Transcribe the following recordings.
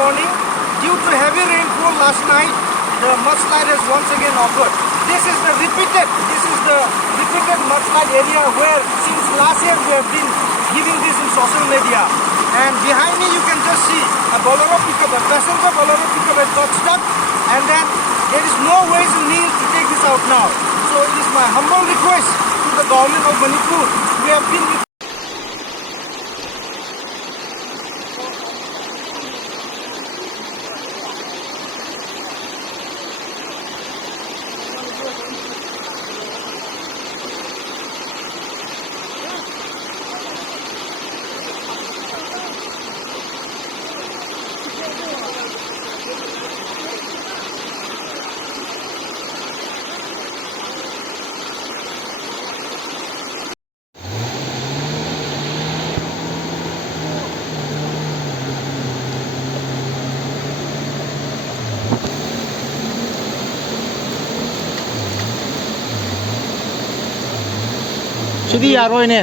morning. Due to heavy rainfall last night, the mudslide has once again occurred. This is the repeated mudslide area where since last year we have been giving this in social media. And behind me you can just see a Bolero pickup, a passenger Bolero pickup has got stuck, and then there is no ways in means to take this out now. So it is my humble request to the government of Manipur. We have been with Sidi yaro ini.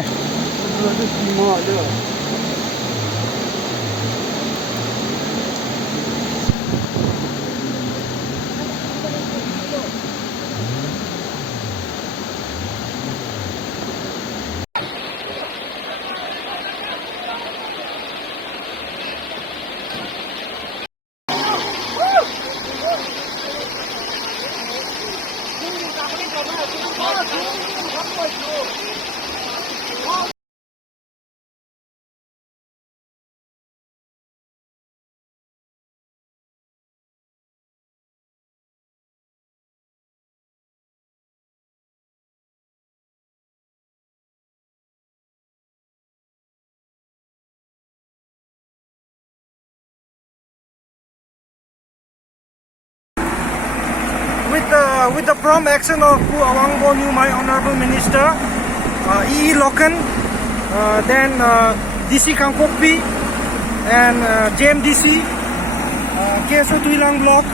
with the prompt action of Tujangvaichong, my honorable minister, Lamlenkon, then DC Kangkokpi and JMDC, KSO Tuilang block,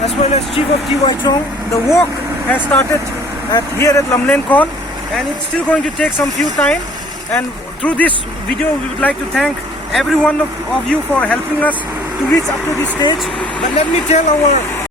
as well as Chief of Tujangvaichong. The work has started here at Lamlenkon, and it's still going to take some few time. And through this video, we would like to thank every one of you for helping us to reach up to this stage. But let me tell our